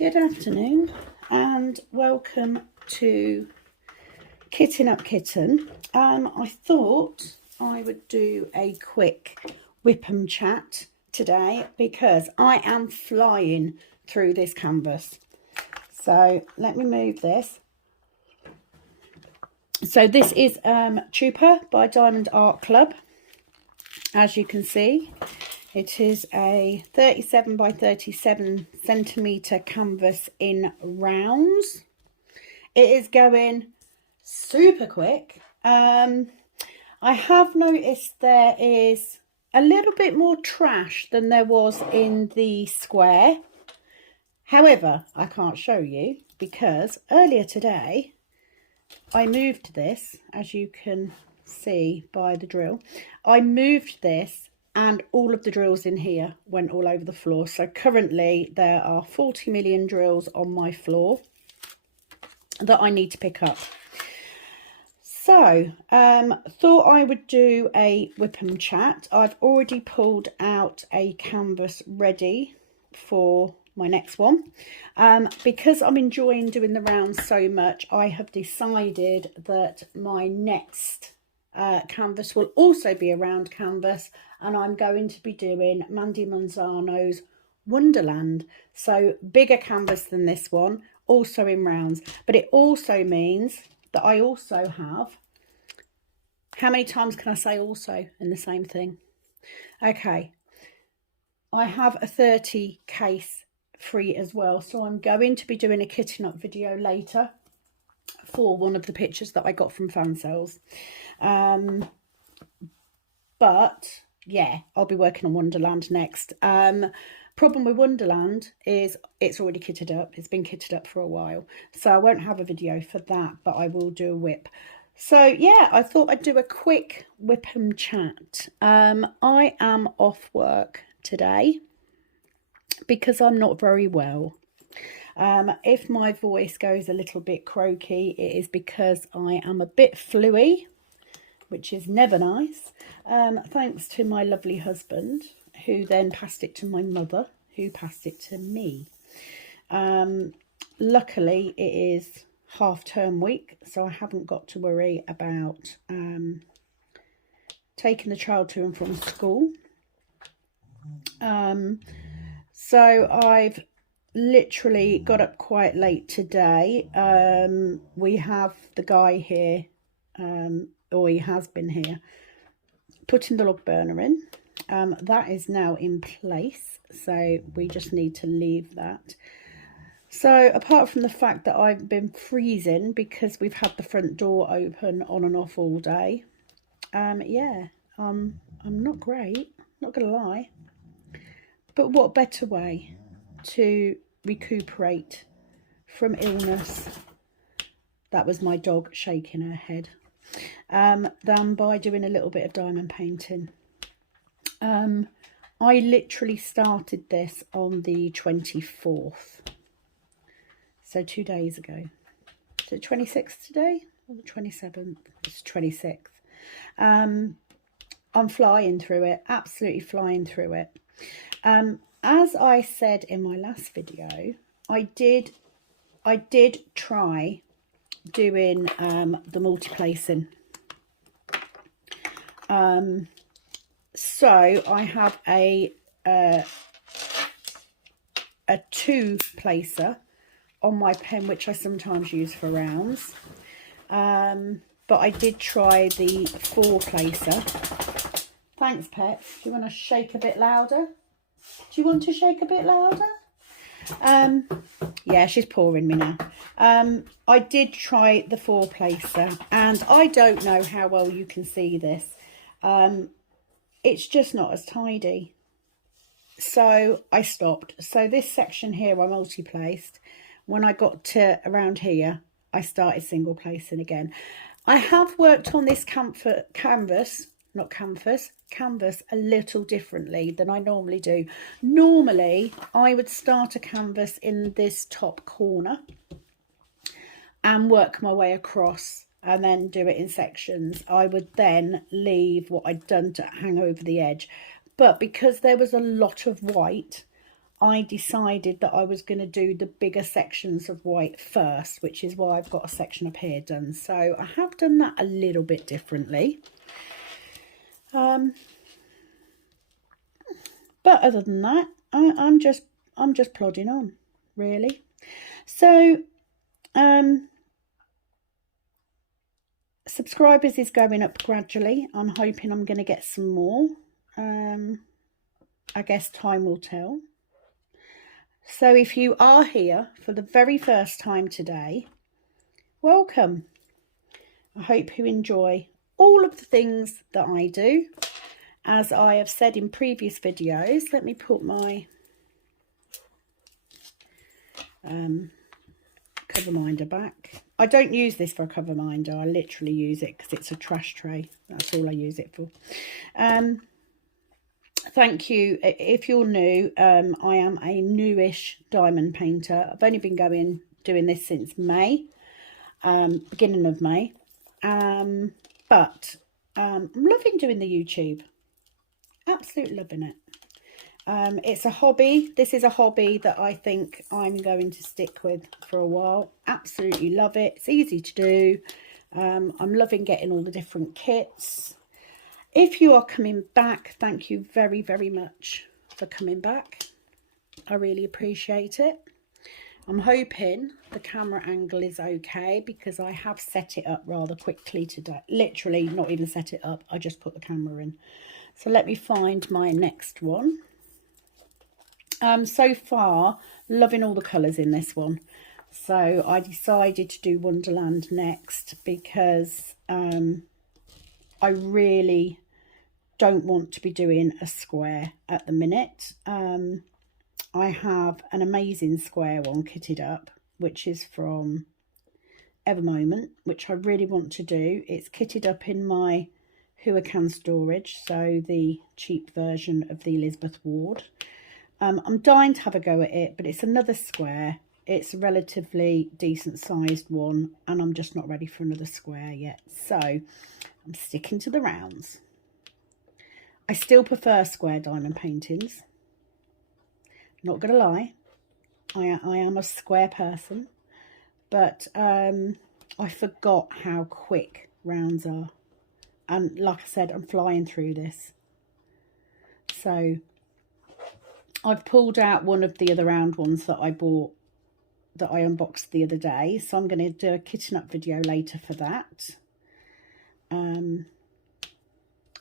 Good afternoon and welcome to Kitten Up Kitten. I thought I would do a quick whip and chat today because I am flying through this canvas. So let me move this. So this is Chupa by Diamond Art Club. As you can see, it is a 37 by 37 centimetre canvas in rounds. It is going super quick. I have noticed there is a little bit more trash than there was in the square. However, I can't show you because earlier today I moved this, as you can see by the drill. I moved this and all of the drills in here went all over the floor. So currently there are 40 million drills on my floor that I need to pick up. So thought I would do a whip and chat. I've already pulled out a canvas ready for my next one. Because I'm enjoying doing the rounds so much, I have decided that my next canvas will also be a round canvas, and I'm going to be doing Mandy Manzano's Wonderland. So bigger canvas than this one, also in rounds, but it also means that I also have, how many times can I say also in the same thing? Okay, I have a 30 case free as well, so I'm going to be doing a kitting up video later for one of the pictures that I got from fan sales. But yeah, I'll be working on Wonderland next. Problem with Wonderland is it's already kitted up. It's been kitted up for a while, so I won't have a video for that, but I will do a whip. So yeah, I thought I'd do a quick whip and chat. I am off work today because I'm not very well. If my voice goes a little bit croaky, it is because I am a bit fluey, which is never nice. Thanks to my lovely husband, who then passed it to my mother, who passed it to me. Luckily, it is half-term week, so I haven't got to worry about taking the child to and from school. So I've literally got up quite late today. We have the guy here, or he has been here, putting the log burner in. That is now in place, so we just need to leave that. So apart from the fact that I've been freezing because we've had the front door open on and off all day, yeah, I'm not great, not gonna lie. But what better way to recuperate from illness, that was my dog shaking her head, than by doing a little bit of diamond painting. I literally started this on the 24th, so 2 days ago. So 26th today or the 27th? It's 26th. I'm flying through it, absolutely flying through it. As I said in my last video, I did try doing the multiplacing. So I have a 2-placer on my pen, which I sometimes use for rounds. But I did try the 4-placer. Thanks, Pet. Do you want to shake a bit louder? Do you want to shake a bit louder? Yeah, she's pouring me now. I did try the 4-placer, and I don't know how well you can see this. It's just not as tidy. So I stopped. So this section here I multi-placed. When I got to around here, I started single placing again. I have worked on this canvas a little differently than I normally do. Normally, I would start a canvas in this top corner and work my way across and then do it in sections. I would then leave what I'd done to hang over the edge. But because there was a lot of white, I decided that I was going to do the bigger sections of white first, which is why I've got a section up here done. So I have done that a little bit differently. But other than that, I'm just plodding on, really. So subscribers is going up gradually. I'm hoping I'm going to get some more. I guess time will tell. So if you are here for the very first time today, welcome. I hope you enjoy all of the things that I do. As I have said in previous videos, let me put my cover minder back. I don't use this for a cover minder. I literally use it because it's a trash tray. That's all I use it for. Thank you. If you're new, I am a newish diamond painter. I've only been doing this since May, beginning of May. But I'm loving doing the YouTube. Absolutely loving it. It's a hobby. This is a hobby that I think I'm going to stick with for a while. Absolutely love it. It's easy to do. I'm loving getting all the different kits. If you are coming back, thank you very, very much for coming back. I really appreciate it. I'm hoping the camera angle is okay because I have set it up rather quickly today. Literally not even set it up. I just put the camera in. So let me find my next one. So far, loving all the colours in this one. So I decided to do Wonderland next because I really don't want to be doing a square at the minute. I have an amazing square one kitted up, which is from Ever Moment, which I really want to do. It's kitted up in my Huracan storage, so the cheap version of the Elizabeth Ward. I'm dying to have a go at it, but it's another square. It's a relatively decent sized one, and I'm just not ready for another square yet. So I'm sticking to the rounds. I still prefer square diamond paintings. Not gonna lie, I am a square person, but I forgot how quick rounds are. And like I said, I'm flying through this. So I've pulled out one of the other round ones that I bought, that I unboxed the other day. So I'm going to do a kitting up video later for that.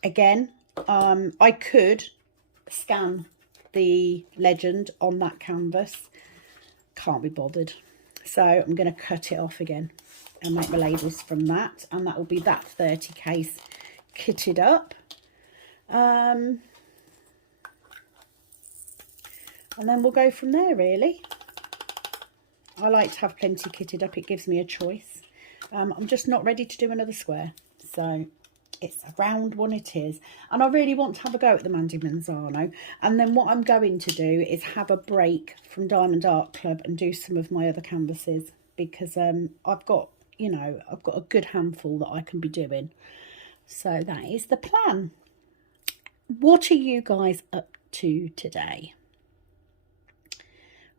Again, I could scan the legend on that canvas. Can't be bothered. So I'm going to cut it off again and make my labels from that. And that will be that 30 case kitted up. And then we'll go from there, really. I like to have plenty kitted up. It gives me a choice. I'm just not ready to do another square. So it's a round one it is. And I really want to have a go at the Mandy Manzano. And then what I'm going to do is have a break from Diamond Art Club and do some of my other canvases. Because I've got, you know, I've got a good handful that I can be doing. So that is the plan. What are you guys up to today?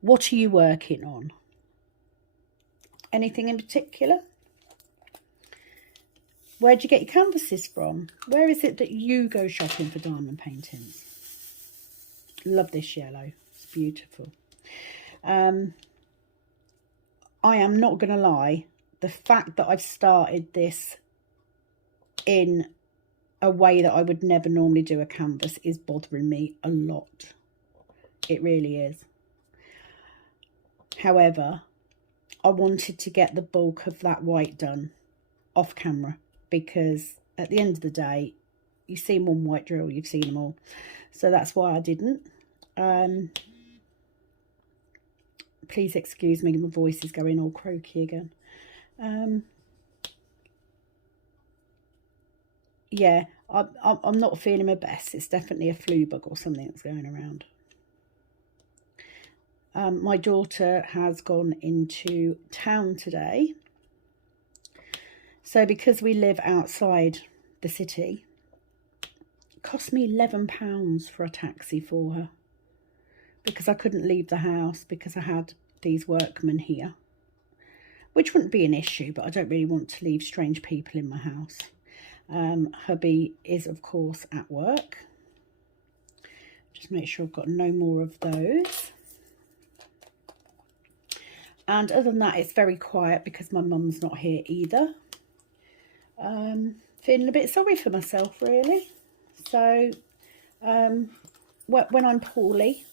What are you working on? Anything in particular? Where'd you get your canvases from? Where is it that you go shopping for diamond paintings? Love this yellow. It's beautiful. I am not going to lie. The fact that I've started this in a way that I would never normally do a canvas is bothering me a lot. It really is. However, I wanted to get the bulk of that white done off camera because at the end of the day, you've seen one white drill, you've seen them all. So that's why I didn't. Please excuse me, my voice is going all croaky again. Yeah, I'm not feeling my best. It's definitely a flu bug or something that's going around. My daughter has gone into town today. So because we live outside the city, it cost me £11 for a taxi for her. because I couldn't leave the house because I had these workmen here, which wouldn't be an issue, but I don't really want to leave strange people in my house. Hubby is, of course, at work. Just make sure I've got no more of those. And other than that, it's very quiet because my mum's not here either. Feeling a bit sorry for myself, really. So when I'm poorly,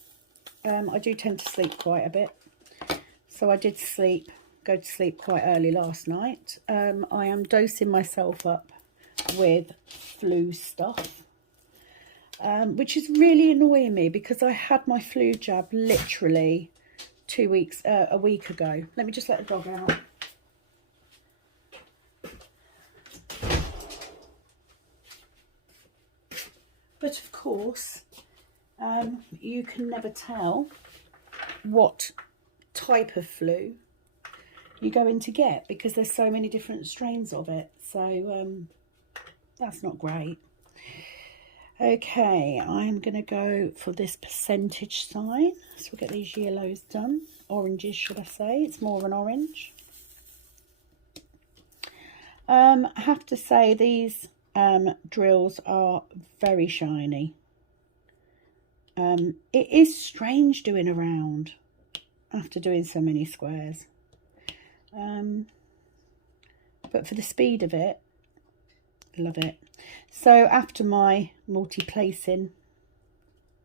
I do tend to sleep quite a bit. So I did go to sleep quite early last night. I am dosing myself up with flu stuff, which is really annoying me because I had my flu jab literally a week ago. Let me just let the dog out. But of course, you can never tell what type of flu you're going to get because there's so many different strains of it. So that's not great. Okay, I'm going to go for this percentage sign. So we'll get these yellows done. Oranges, should I say. It's more of an orange. I have to say these drills are very shiny. It is strange doing a round after doing so many squares. But for the speed of it, love it. So after my multi-placing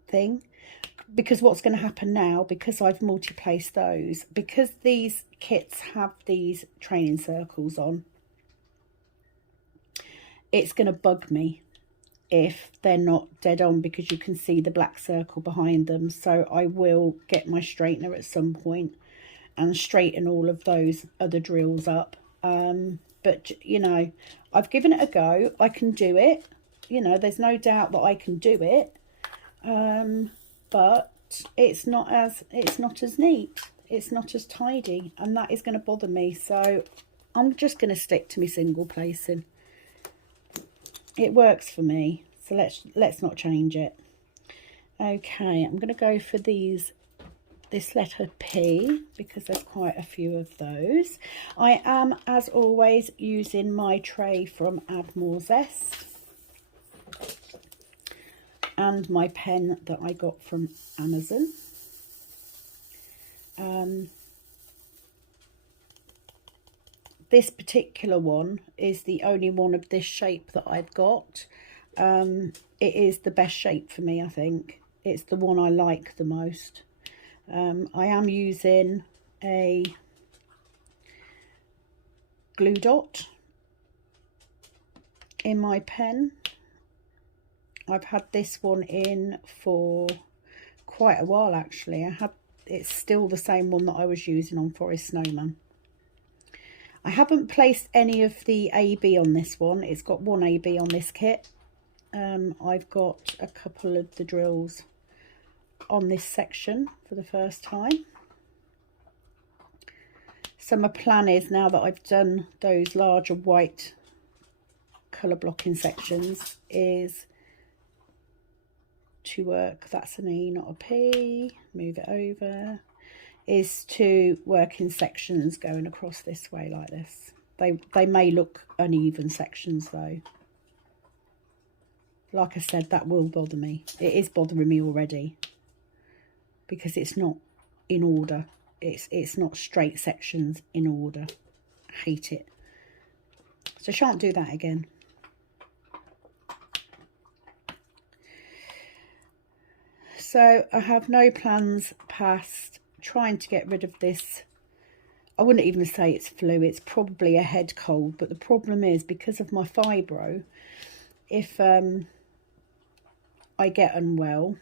thing, because what's going to happen now, because I've multi-placed those, because these kits have these training circles on, it's going to bug me if they're not dead on, because you can see the black circle behind them. So I will get my straightener at some point and straighten all of those other drills up. But, you know, I've given it a go. I can do it. You know, there's no doubt that I can do it. But it's not as neat. It's not as tidy. And that is going to bother me. So I'm just going to stick to my single placing. It works for me. So let's not change it. Okay, I'm going to go for this letter P, because there's quite a few of those. I am, as always, using my tray from Add More Zest and my pen that I got from Amazon. This particular one is the only one of this shape that I've got. It is the best shape for me, I think. It's the one I like the most. I am using a glue dot in my pen. I've had this one in for quite a while, actually. It's still the same one that I was using on Forest Snowman. I haven't placed any of the AB on this one. It's got one AB on this kit. I've got a couple of the drills on this section for the first time. So my plan is, now that I've done those larger white colour blocking sections, is to work, that's an E, not a P, move it over, is to work in sections going across this way like this. They may look uneven sections though. Like I said, that will bother me. It is bothering me already because it's not in order. It's not straight sections in order. I hate it. So I shan't do that again. So I have no plans past trying to get rid of this. I wouldn't even say it's flu. It's probably a head cold. But the problem is, because of my fibro, if I get unwell,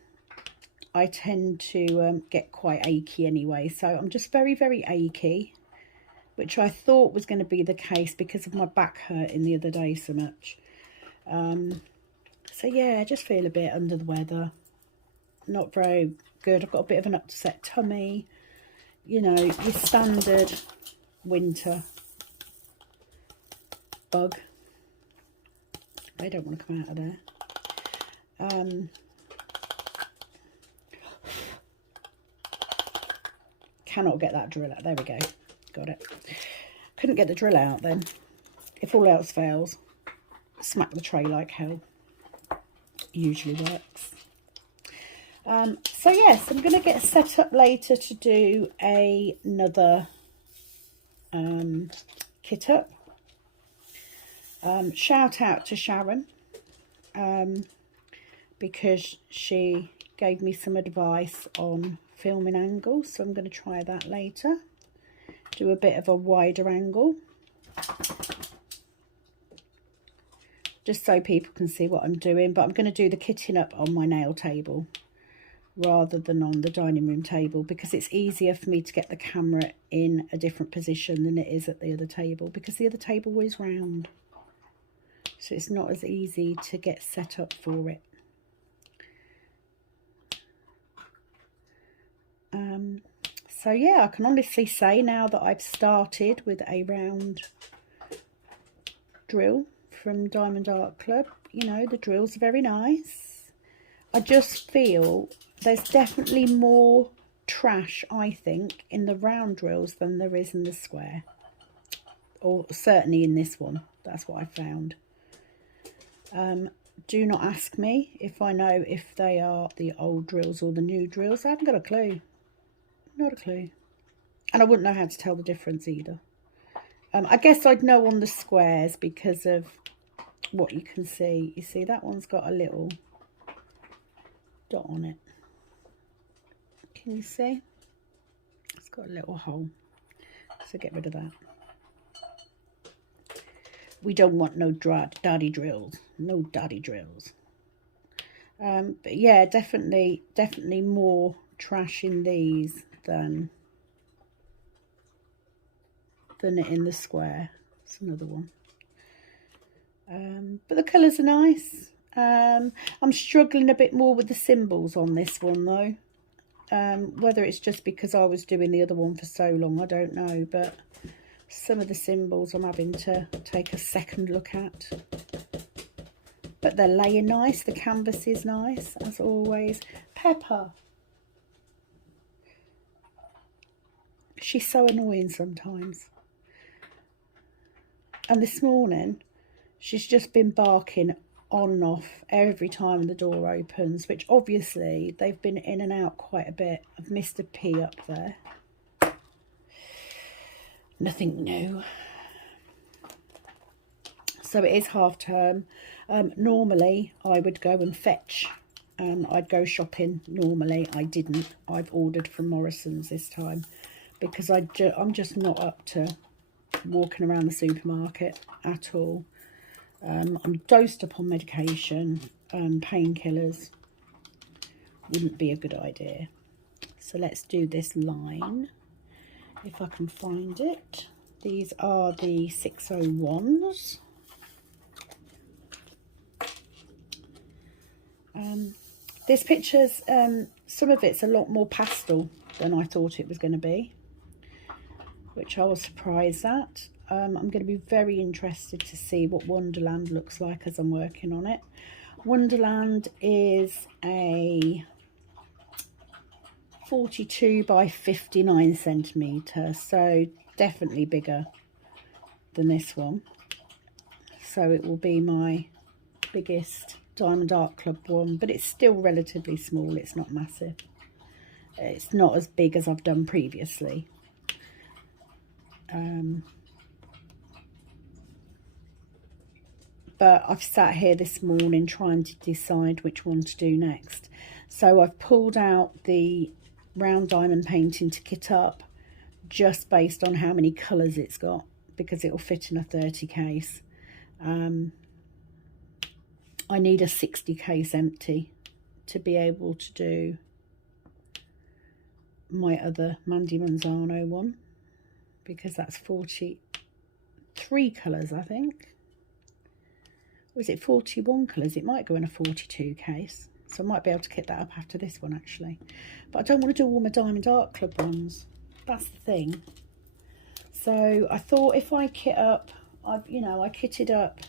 I tend to get quite achy anyway. So I'm just very, very achy, which I thought was going to be the case because of my back hurting the other day so much. So yeah, I just feel a bit under the weather. Not very good. I've got a bit of an upset tummy. You know, your standard winter bug. They don't want to come out of there. Cannot get that drill out. There we go. Got it. Couldn't get the drill out then. If all else fails, smack the tray like hell. Usually works. So yes, I'm going to get set up later to do another kit up. Shout out to Sharon, because she gave me some advice on filming angles, so I'm going to try that later. Do a bit of a wider angle, just so people can see what I'm doing, but I'm going to do the kitting up on my nail table rather than on the dining room table, because it's easier for me to get the camera in a different position than it is at the other table, because the other table is round, so it's not as easy to get set up for it. So yeah, I can honestly say now that I've started with a round drill from Diamond Art Club, you know, the drill's very nice. I just feel there's definitely more trash, I think, in the round drills than there is in the square. Or certainly in this one, that's what I found. Do not ask me if I know if they are the old drills or the new drills. I haven't got a clue. Not a clue. And I wouldn't know how to tell the difference either. I guess I'd know on the squares because of what you can see. You see, that one's got a little dot on it. Can you see? It's got a little hole. So get rid of that. We don't want no daddy drills. No daddy drills. But yeah, definitely more trash in these than in the square. It's another one. But the colours are nice. I'm struggling a bit more with the symbols on this one though. Whether it's just because I was doing the other one for so long, I don't know, but some of the symbols I'm having to take a second look at. But they're laying nice, the canvas is nice, as always. Pepper. She's so annoying sometimes. And this morning, she's just been barking on and off every time the door opens, which obviously they've been in and out quite a bit. I've missed a P up there. Nothing new. So it is half term. Normally I would go and fetch. I'd go shopping normally. I didn't. I've ordered from Morrison's this time because I'm just not up to walking around the supermarket at all. I'm dosed up on medication, painkillers. Wouldn't be a good idea. So let's do this line, if I can find it. These are the 601s. This picture's, some of it's a lot more pastel than I thought it was going to be, which I was surprised at. I'm going to be very interested to see what Wonderland looks like as I'm working on it. Wonderland is a 42 by 59 centimetre, so definitely bigger than this one. So it will be my biggest Diamond Art Club one, but it's still relatively small. It's not massive. It's not as big as I've done previously. But I've sat here this morning trying to decide which one to do next. So I've pulled out the round diamond painting to kit up just based on how many colours it's got, because it will fit in a 30 case. I need a 60 case empty to be able to do my other Mandy Manzano one, because that's 43 colours, I think. Or is it 41 colours? It might go in a 42 case. So I might be able to kit that up after this one, actually. But I don't want to do all my Diamond Art Club ones. That's the thing. So I thought if I kit up, I kitted up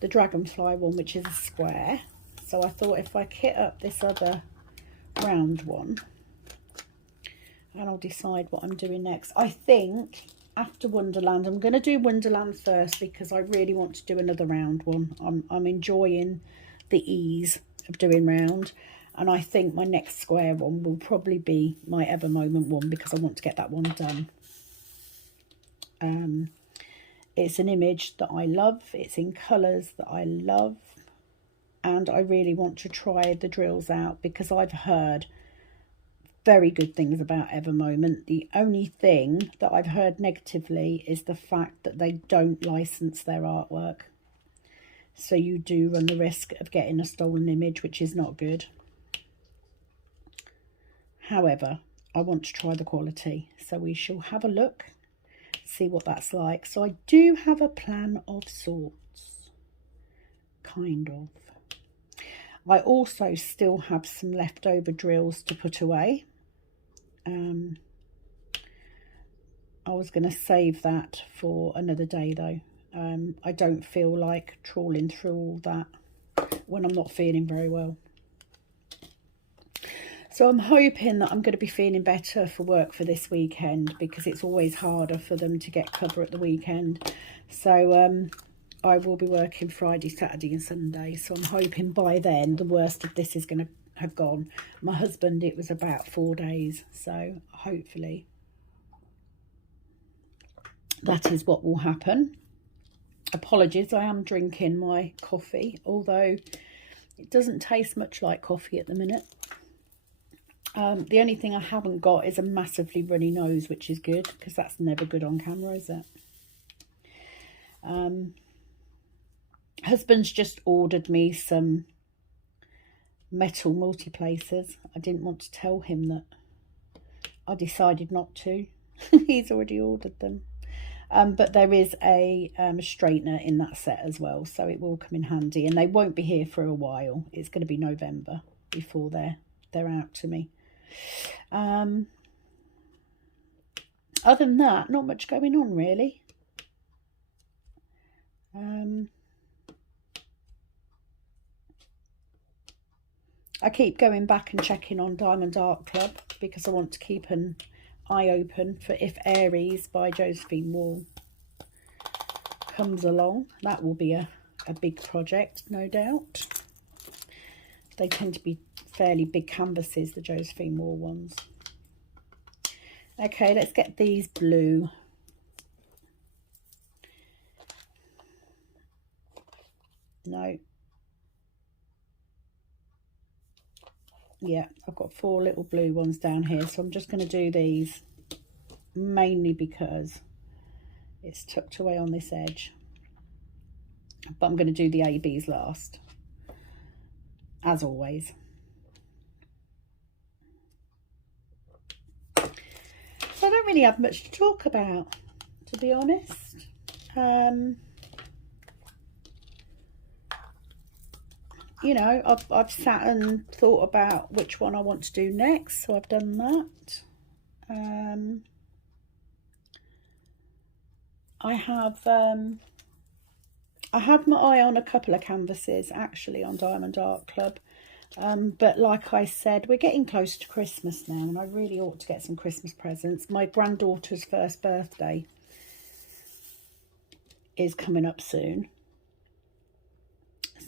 the Dragonfly one, which is a square. So I thought if I kit up this other round one, and I'll decide what I'm doing next. I think after Wonderland, I'm going to do Wonderland first because I really want to do another round one. I'm enjoying the ease of doing round, and I think my next square one will probably be my Ever Moment one because I want to get that one done. It's an image that I love, it's in colours that I love, and I really want to try the drills out because I've heard very good things about Ever Moment. The only thing that I've heard negatively is the fact that they don't license their artwork. So you do run the risk of getting a stolen image, which is not good. However, I want to try the quality. So we shall have a look, see what that's like. So I do have a plan of sorts, kind of. I also still have some leftover drills to put away. I was going to save that for another day though. I don't feel like trawling through all that when I'm not feeling very well. So I'm hoping that I'm going to be feeling better for work for this weekend because it's always harder for them to get cover at the weekend. So I will be working Friday, Saturday and Sunday. So I'm hoping by then the worst of this is going to have gone. My husband, it was about 4 days. So hopefully that is what will happen. Apologies, I am drinking my coffee, although it doesn't taste much like coffee at the minute. The only thing I haven't got is a massively runny nose, which is good because that's never good on camera, is it? Husband's just ordered me some metal multiplacers. I didn't want to tell him that. I decided not to. He's already ordered them. But there is a straightener in that set as well, so it will come in handy. And they won't be here for a while. It's going to be November before they're out to me. Other than that, not much going on really. I keep going back and checking on Diamond Art Club because I want to keep an eye open for if Aries by Josephine Wall comes along. That will be a big project, no doubt. They tend to be fairly big canvases, the Josephine Wall ones. Okay, let's get these blue. No. Yeah, I've got 4 little blue ones down here, so I'm just going to do these mainly because it's tucked away on this edge. But I'm going to do the ABs last, as always. So I don't really have much to talk about, to be honest. You know, I've sat and thought about which one I want to do next, so I've done that. I have my eye on a couple of canvases actually on Diamond Art Club, but like I said, we're getting close to Christmas now, and I really ought to get some Christmas presents. My granddaughter's first birthday is coming up soon.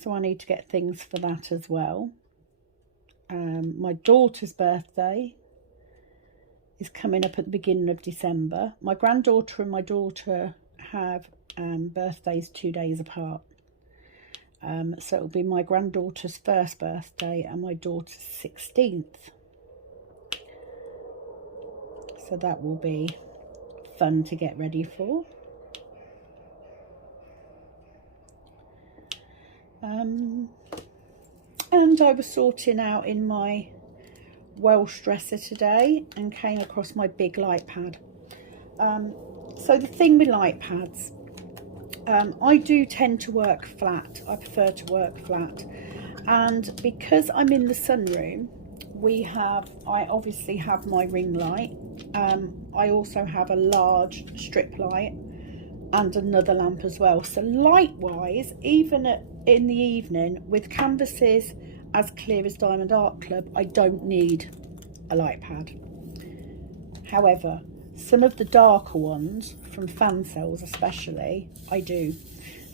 So I need to get things for that as well. My daughter's birthday is coming up at the beginning of December. My granddaughter and my daughter have birthdays 2 days apart. So it'll be my granddaughter's first birthday and my daughter's 16th. So that will be fun to get ready for. And I was sorting out in my Welsh dresser today and came across my big light pad. So the thing with light pads, I do tend to work flat. I prefer to work flat, and because I'm in the sunroom, I obviously have my ring light. I also have a large strip light and another lamp as well. So light wise, even in the evening with canvases as clear as Diamond Art Club, I don't need a light pad. However, some of the darker ones, from fan cells especially, I do.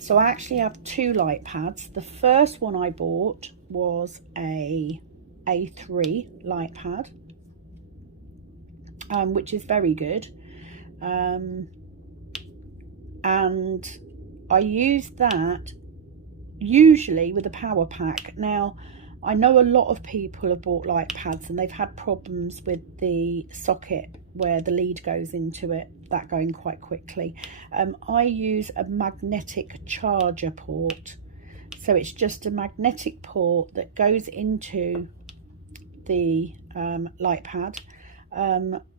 So I actually have 2 light pads. The first one I bought was a A3 light pad, which is very good. And I use that usually with a power pack. Now, I know a lot of people have bought light pads and they've had problems with the socket where the lead goes into it, that going quite quickly. I use a magnetic charger port. So it's just a magnetic port that goes into the light pad,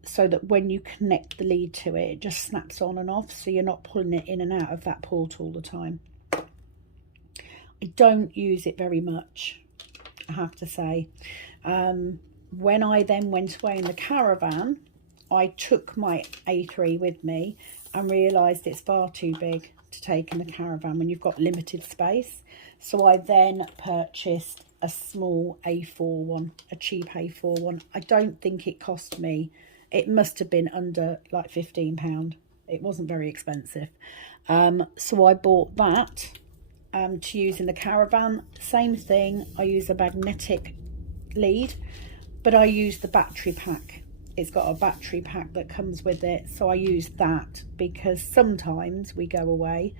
so that when you connect the lead to it, it just snaps on and off, so you're not pulling it in and out of that port all the time. I don't use it very much, I have to say. When I then went away in the caravan, I took my A3 with me and realised it's far too big to take in the caravan when you've got limited space. So I then purchased a small A4 one, a cheap A4 one. I don't think it cost me, it must have been under like £15. It wasn't very expensive. So I bought that to use in the caravan. Same thing, I use a magnetic lead, but I use the battery pack. It's got a battery pack that comes with it, so I use that because sometimes we go away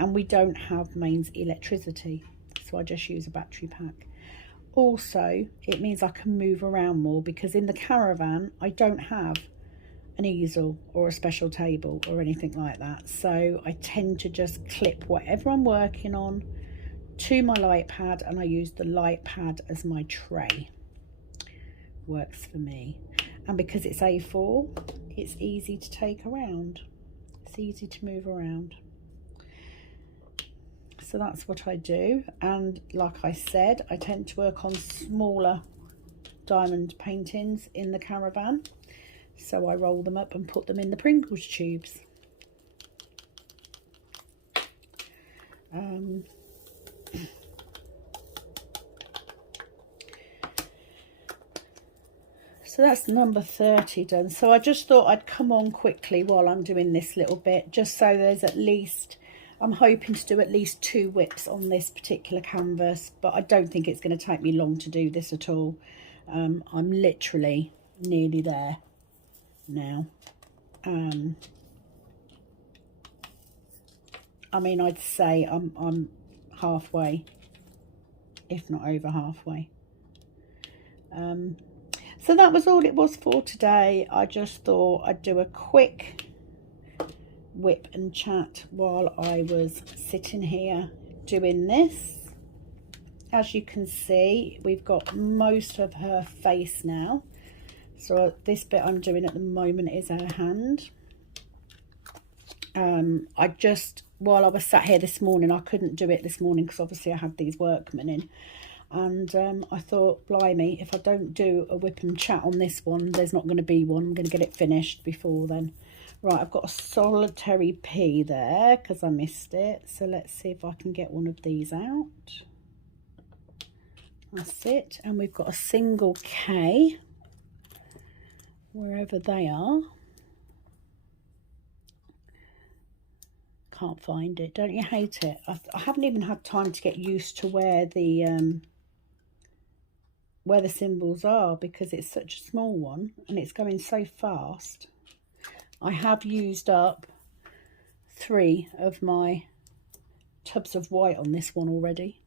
and we don't have mains electricity, so I just use a battery pack. Also, it means I can move around more, because in the caravan I don't have an easel or a special table or anything like that, so I tend to just clip whatever I'm working on to my light pad, and I use the light pad as my tray. Works for me. And because it's A4, it's easy to take around. It's easy to move around. So that's what I do. And like I said, I tend to work on smaller diamond paintings in the caravan. So I roll them up and put them in the Pringles tubes. So that's number 30 done. So I just thought I'd come on quickly while I'm doing this little bit, just so there's at least, I'm hoping to do at least 2 whips on this particular canvas, but I don't think it's going to take me long to do this at all. I'm literally nearly there now. I mean, I'd say I'm halfway, if not over halfway. So that was all it was for today. I just thought I'd do a quick whip and chat while I was sitting here doing this. As you can see, we've got most of her face now. So this bit I'm doing at the moment is her hand. I just, while I was sat here this morning, I couldn't do it this morning because obviously I had these workmen in. And I thought, blimey, if I don't do a whip and chat on this one, there's not going to be one. I'm going to get it finished before then. Right, I've got a solitary P there because I missed it. So let's see if I can get one of these out. That's it. And we've got a single K wherever they are. Can't find it. Don't you hate it? I haven't even had time to get used to where the symbols are, because it's such a small one and it's going so fast. I have used up 3 of my tubs of white on this one already.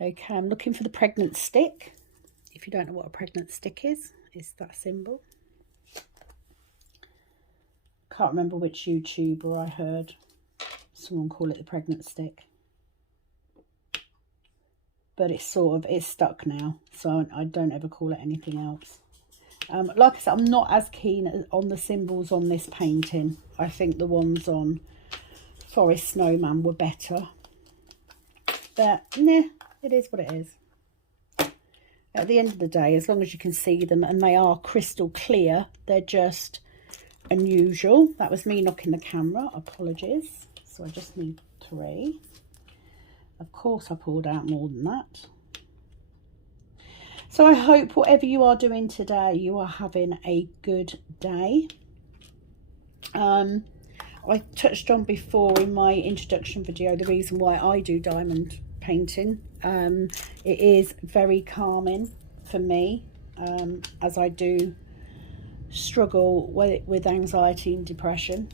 Okay, I'm looking for the pregnant stick. If you don't know what a pregnant stick is, it's that symbol. Can't remember which YouTuber I heard someone call it the pregnant stick. But it's sort of, it's stuck now, so I don't ever call it anything else. Like I said, I'm not as keen on the symbols on this painting. I think the ones on Forest Snowman were better. But, nah, it is what it is. At the end of the day, as long as you can see them and they are crystal clear, they're just unusual. That was me knocking the camera, apologies. So I just need 3. Of course I pulled out more than that. So I hope whatever you are doing today, you are having a good day. I touched on before in my introduction video the reason why I do diamond painting. It is very calming for me, as I do struggle with anxiety and depression.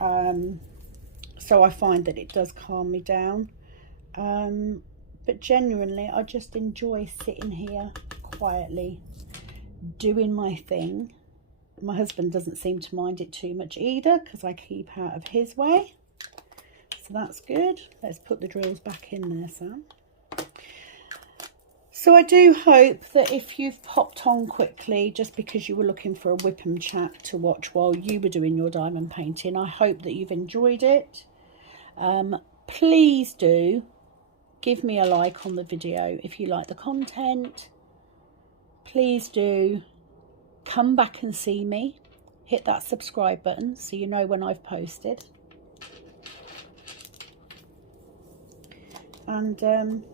So I find that it does calm me down. But genuinely, I just enjoy sitting here quietly, doing my thing. My husband doesn't seem to mind it too much either, because I keep out of his way. So that's good. Let's put the drills back in there, Sam. So I do hope that if you've popped on quickly just because you were looking for a Wip and Chat to watch while you were doing your diamond painting, I hope that you've enjoyed it. Please do give me a like on the video if you like the content. Please do come back and see me. Hit that subscribe button so you know when I've posted. And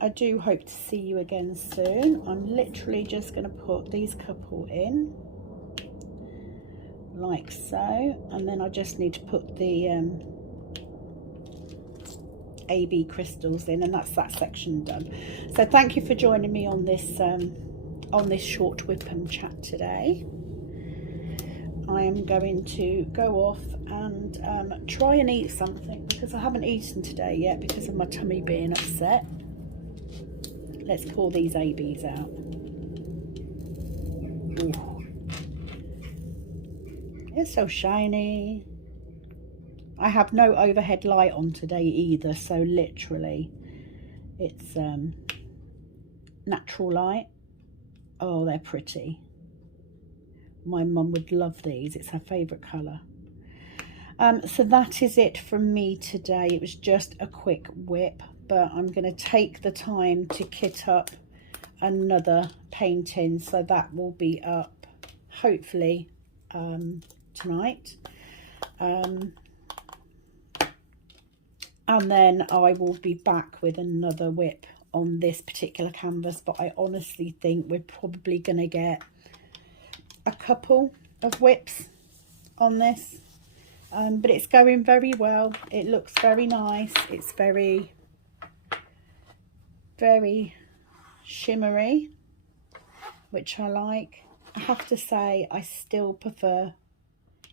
I do hope to see you again soon. I'm literally just going to put these couple in like so, and then I just need to put the AB crystals in, and that's that section done. So thank you for joining me on this short Wip and Chat today. I am going to go off and try and eat something, because I haven't eaten today yet because of my tummy being upset. Let's pour these ABs out. Ooh. It's so shiny. I have no overhead light on today either, so literally it's natural light. Oh, they're pretty. My mum would love these. It's her favourite colour. So that is it from me today. It was just a quick whip, but I'm going to take the time to kit up another painting, so that will be up hopefully tonight. And then I will be back with another whip on this particular canvas, but I honestly think we're probably going to get a couple of whips on this. But it's going very well. It looks very nice. It's very shimmery, which I like. I have to say, I still prefer,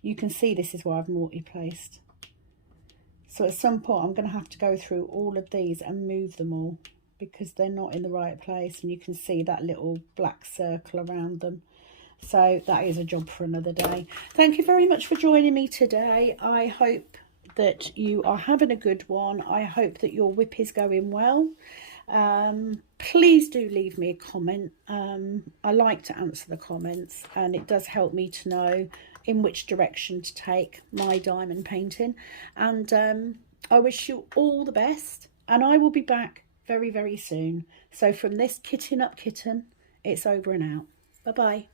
you can see this is where I've multi-placed. So at some point I'm going to have to go through all of these and move them all, because they're not in the right place, and you can see that little black circle around them. So that is a job for another day. Thank you very much for joining me today. I hope that you are having a good one. I hope that your whip is going well. Please do leave me a comment. I like to answer the comments, and it does help me to know in which direction to take my diamond painting. And I wish you all the best, and I will be back very, very soon. So from this Kitting Up Kitten, it's over and out. Bye bye.